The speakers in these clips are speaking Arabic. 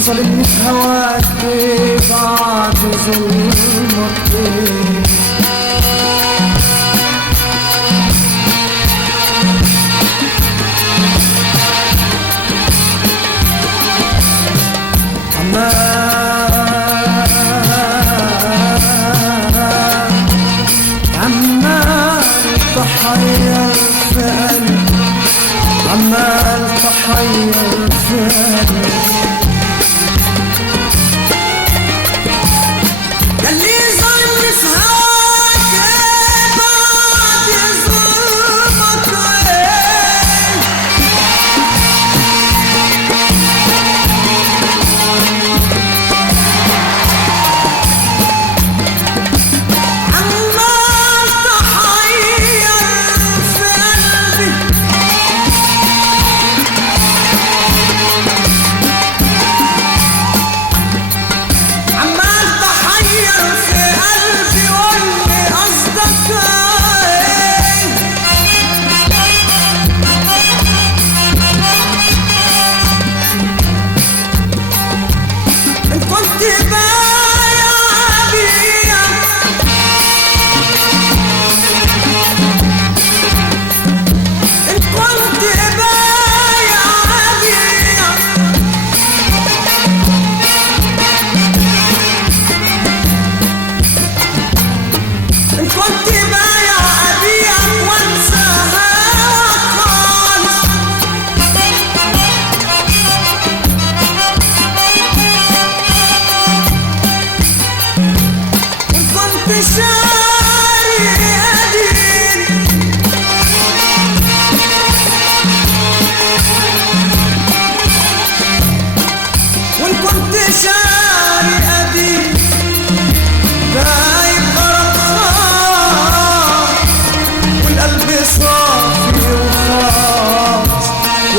ظلمني في هواك بعد ظلمك عمال تحير في قلبي، عمال تحير في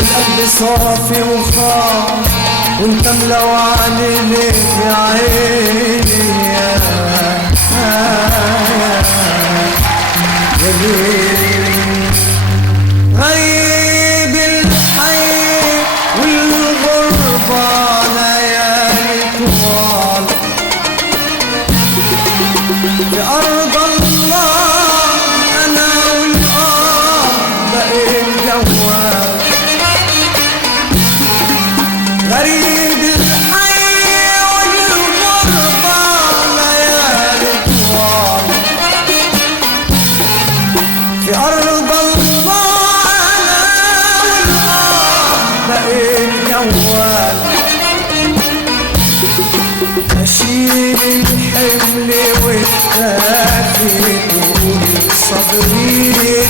قلبي صافي وخاص وانت ملوعني ليه يا عيني يا ليل غيب الحي والغربة ليالي طوال في أرض الله أنا والأرض بقيت جوال غريب الحي والغربة ليالي طوال في أرض الله أنا والأرض بقيت جوال أشيل الحمل والتاكل تقول صبري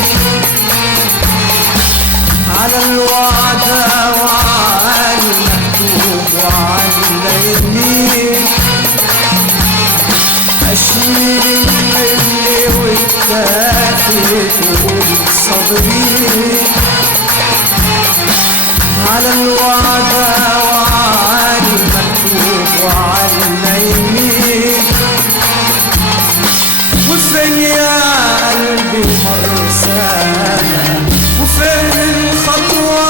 على الوعدة وعلى المكتوب وعلى اليمين أشيل الحمل والتاكل تقول صبري على الوعدة وعلى المكتوب وعلى اليمين وفين يا قلبي مرسانة وفين الخطوة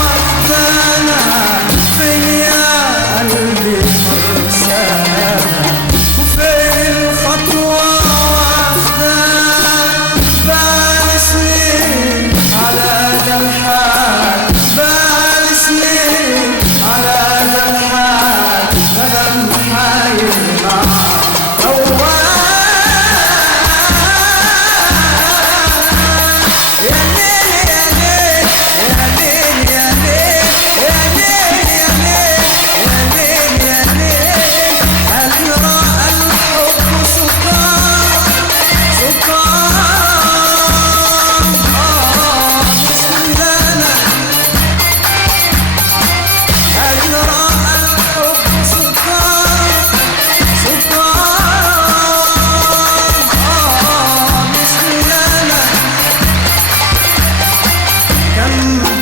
وحدانا فين يا قلبي مرسانة وفين الخطوة وحدانا بقالي سنين على ده الحال بقالي سنين على ده الحال غدا محايل معاك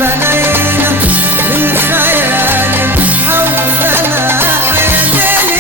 بنينا من خيال حولنا يا ليل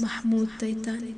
محمود تيتان.